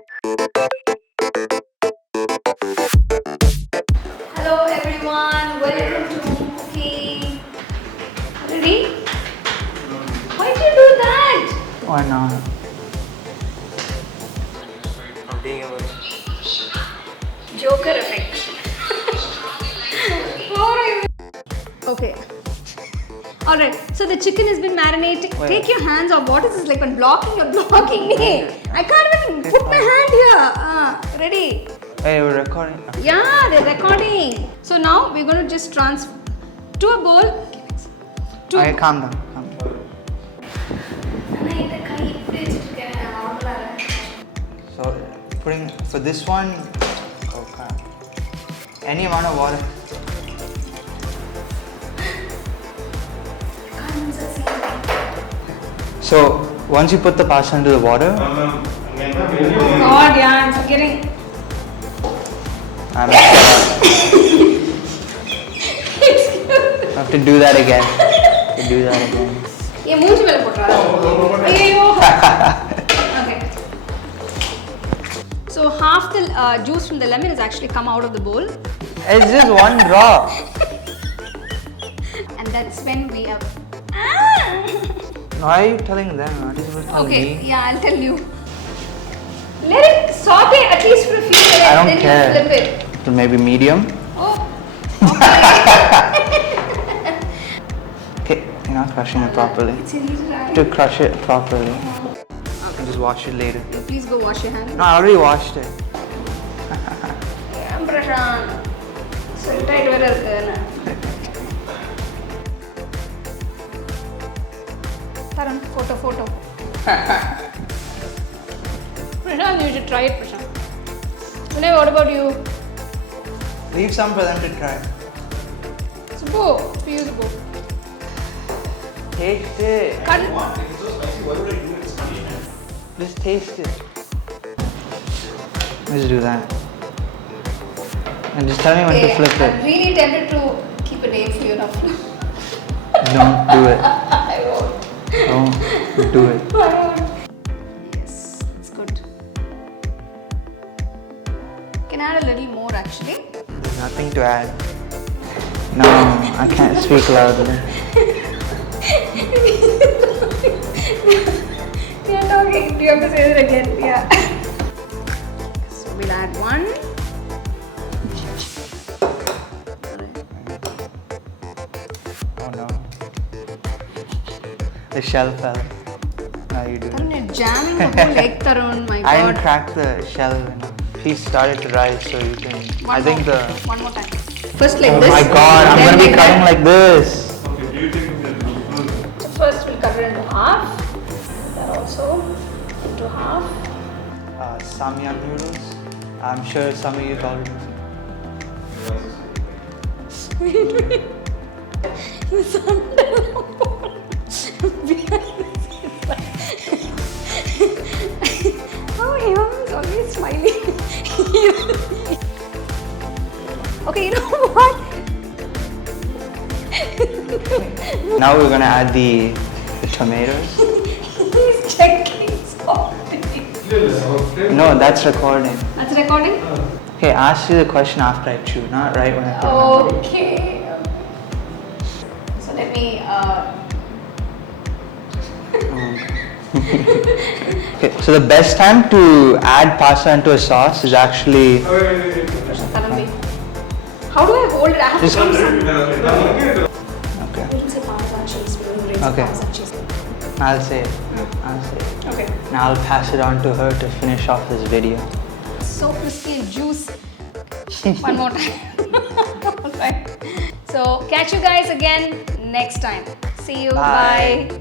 Hello everyone, welcome to Home Cooking. Ready? Why did you do that? Why not? Joker effect. Okay. Alright, so the chicken has been marinating. Wait. Take your hands off. What is this? Like when blocking, you're blocking me. I can't even put my hand here. Ready? Hey, we're recording. Yeah, they're recording. So now we're going to just transfer to a bowl. Okay, calm down. Calm down. So, putting for this one, oh crap. Any amount of water. So, once you put the pasta into the water, God, yeah, I'm forgetting. I have to do that again. ये मुंह से पहले पड़ रहा है। Okay. So half the juice from the lemon has actually come out of the bowl, It's just one drop. and that's when we have. Why are you telling them? What are you supposed to tell Okay, me? yeah, I'll tell you. Let it saute at least for a few minutes, I don't then care. you flip it. So maybe medium. Oh. Okay, you're not crushing it properly. It's easy, right? To crush it properly. And just wash it later. Please go wash your hands. No, I already washed it. Yeah, Prashant. So tight where irukku. Taran, photo. Prashant, you should try it, Prashant. Vinay, what about you? Leave some for them to try. Subbo, for you to go. Taste it. Cut. Just taste it. Let's do that. And just tell me when to flip I'm it. really tempted to keep a name for you now. Don't do it. I won't. Don't do it. Yes, it's good. Can I add a little more actually? There's nothing to add. No, I can't speak loudly. You're talking. Do you have to say it again? Yeah. So we'll add one. Oh no. The shell fell. Now you do it. Tarun, you're jamming the whole egg, Tarun. My I didn't God. crack the shell. He started to rise, so you can. I think One more time. First like Oh this. my God! I'm then gonna be like cutting that. like this. So first we'll cut it into half. That also into half. Samyang noodles. I'm sure some of you've already seen. Wait. The sound behind the scenes. Oh, Hemam is always smiling. Okay, you know what? Now we're gonna add the tomatoes. He's checking something. No, that's recording. That's recording? Okay, ask you the question after I chew, not right when I put it in. Okay. So let me. Okay, so the best time to add pasta into a sauce is actually How do I hold it? I have to Just- put some. okay. We don't say Parmesan cheese. We don't say Okay. Parmesan cheese. I'll say it. Okay. Now I'll pass it on to her to finish off this video. So crispy and juicy. One more time. Alright. So catch you guys again next time. See you. Bye. Bye.